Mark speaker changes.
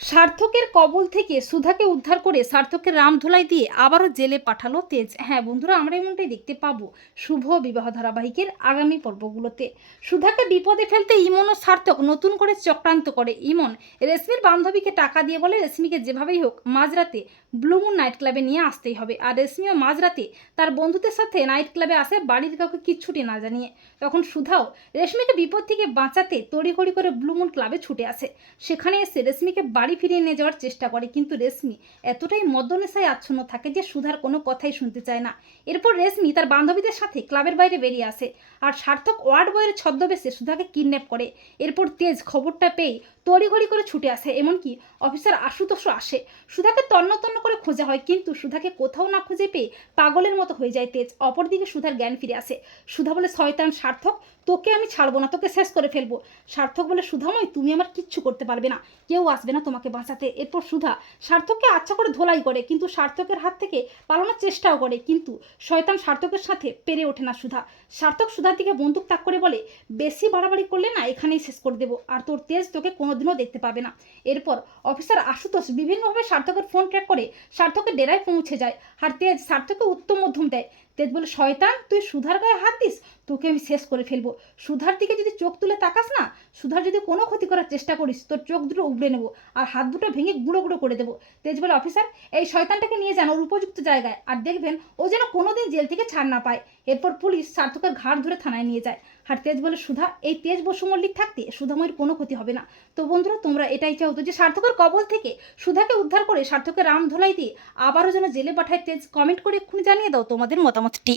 Speaker 1: সার্থকের কবল থেকে সুধাকে উদ্ধার করে সার্থকের রামধোলাই দিয়ে আবারও জেলে পাঠালো তেজ। হ্যাঁ বন্ধুরা, আমরা এমনটাই দেখতে পাবো শুভ বিবাহ ধারাবাহিকের আগামী পর্বগুলোতে। সুধাকে বিপদে ফেলতে ইমন ও সার্থক নতুন করে চক্রান্ত করে। ইমন, রেশমির বান্ধবীকে টাকা দিয়ে বলে রেশমিকে যেভাবেই হোক মাঝরাতে ব্লুমুন নাইট ক্লাবে নিয়ে আসতেই হবে। আর রেশমিও মাঝরাতে তার বন্ধুদের সাথে নাইট ক্লাবে আসে বাড়ির কাউকে কিচ্ছুটি না জানিয়ে। তখন সুধাও রেশমিকে বিপদ থেকে বাঁচাতে তড়িঘড়ি করে ব্লুমুন ক্লাবে ছুটে আসে। সেখানে এসে রেশমিকে বাড়ি ফিরিয়ে নিয়ে যাওয়ার চেষ্টা করে, কিন্তু রেশমি এতটাই মদ্যনেশায় আচ্ছন্ন থাকে যে সুধার কোনো কথাই শুনতে চায় না। এরপর রেশমি তার বান্ধবীদের সাথে ক্লাবের বাইরে বেরিয়ে আসে আর সার্থক ওয়ার্ড বয়ের ছদ্মবেশে সুধাকে কিডন্যাপ করে। এরপর তেজ খবরটা পেয়ে তড়িঘড়ি করে ছুটে আসে, এমনকি অফিসার আশুতোষও আসে। সুধাকে তন্ন তন্ন করে খোঁজা হয়, কিন্তু সুধাকে কোথাও না খুঁজে পেয়ে পাগলের মতো হয়ে যায় তেজ। অপরদিকে সুধার জ্ঞান ফিরে আসে। সুধা বলে, শয়তান সার্থক, তোকে আমি ছাড়বো না, তোকে শেষ করে ফেলব। সার্থক বলে, সুধাময়, তুমি আমার কিচ্ছু করতে পারবে না। কেউ আসবে না তোমাকে বাঁচাতে। এরপর সুধা সার্থককে আচ্ছা করে ধোলাই করে, কিন্তু সার্থকের হাত থেকে পালানোর চেষ্টাও করে, কিন্তু শয়তান সার্থকের সাথে পেরে ওঠে না সুধা। সার্থক সুধার দিকে বন্দুক তাক করে বলে, বেশি বাড়াবাড়ি করলে না, এখানেই শেষ করে দেবো, আর তোর তেজ তোকে কোনোদিনও দেখতে পাবে না। এরপর অফিসার আশুতোষ বিভিন্নভাবে সার্থকের ফোন ট্র্যাক করে সার্থকের ডেরায় পৌঁছে যায়। আর তেজ সার্থককে উত্তম মধ্যম দেয়। তেজ বলে, শয়তান, তুই সুধার গায়ে হাত দিস? তোকে আমি শেষ করে ফেলব। সুধার দিকে যদি চোখ তুলে তাকাস না, সুধার যদি কোনো ক্ষতি করার চেষ্টা করিস, তোর চোখ দুটো উবড়ে নেব আর হাত দুটো ভেঙে গুঁড়ো গুঁড়ো করে দেবো। তেজ বলে, অফিসার, এই শয়তানটাকে নিয়ে যান, ওর উপযুক্ত জায়গায়। আর দেখবেন, ও যেন কোনোদিন জেল থেকে ছাড় না পায়। এরপর পুলিশ সার্থকের ঘাড় ধরে থানায় নিয়ে যায়। আর তেজ বলে, সুধা, এই তেজ বসু মল্লিক থাকতে সুধাময়ের কোনো ক্ষতি হবে না। তো বন্ধুরা, তোমরা এটাই চাও তো যে সার্থকের কবল থেকে সুধাকে উদ্ধার করে সার্থকের রাম ধোলাই দিয়ে আবারও যেন জেলে পাঠায় তেজ। কমেন্ট করে এক্ষুনি জানিয়ে দাও তোমাদের మొదటి